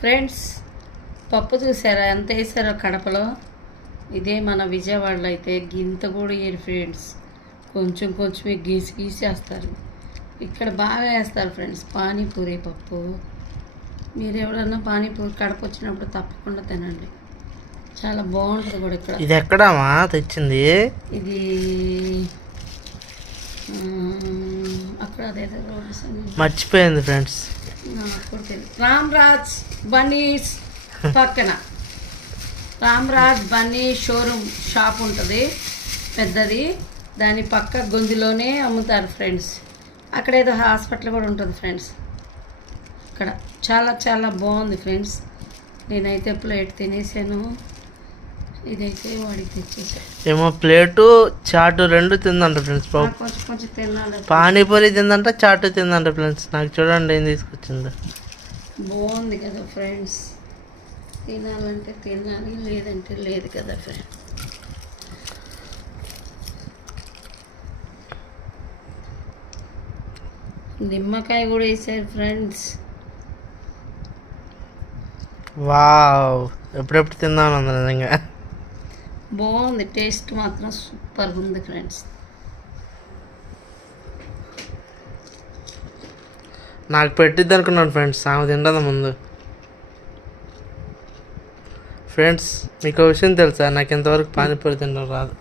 Friends, పప్పు చూసారా ఎంత వేసారో కడపలో. ఇదే మన విజయవాడలో అయితే గింత కూడా వేయరు ఫ్రెండ్స్. కొంచెం కొంచెమే గీసి గీసేస్తారు. ఇక్కడ బాగా వేస్తారు ఫ్రెండ్స్ పానీపూరి పప్పు. మీరు ఎవరన్నా పానీపూరి కడప వచ్చినప్పుడు తప్పకుండా తినండి, చాలా బాగుంటుంది కూడా. ఇక్కడ ఇది ఎక్కడమ్మా తెచ్చింది? ఇది అక్కడ అదేదో మర్చిపోయింది ఫ్రెండ్స్. రామ్రాజ్ బన్నీస్ పక్కన రామ్రాజ్ బన్నీ షోరూమ్ షాప్ ఉంటుంది పెద్దది. దాని పక్క గొంతులోనే అమ్ముతారు ఫ్రెండ్స్. అక్కడ ఏదో హాస్పిటల్ కూడా ఉంటుంది ఫ్రెండ్స్. అక్కడ చాలా చాలా బాగుంది ఫ్రెండ్స్. నేనైతే ప్లేట్ తినేసాను. ఇదైతే వాడికి తెచ్చేసాను. ఏమో ప్లేటు చాటు రెండు తిందంట ఫ్రెండ్స్. కొంచెం కొంచెం తినాలి. పానీపూరి తిందంట, చాటు తిందంట ఫ్రెండ్స్. నాకు చూడండి ఏం తీసుకొచ్చిందో. బాగుంది కదా ఫ్రెండ్స్. తినాలంటే తినాలి, లేదంటే లేదు కదా ఫ్రెండ్స్. నిమ్మకాయ కూడా వేసారు ఫ్రెండ్స్. వావ్, ఎప్పుడెప్పుడు తిందామని ఉంది నిజంగా. బాగుంది, టేస్ట్ మాత్రం సూపర్గా ఉంది ఫ్రెండ్స్. నాకు పెట్టిద్ది అనుకున్నాను ఫ్రెండ్స్, ఆమె తింటదా ముందు. ఫ్రెండ్స్, మీకు విషయం తెలుసా, నాకు ఇంతవరకు పానీపూరి తినడం రాదు.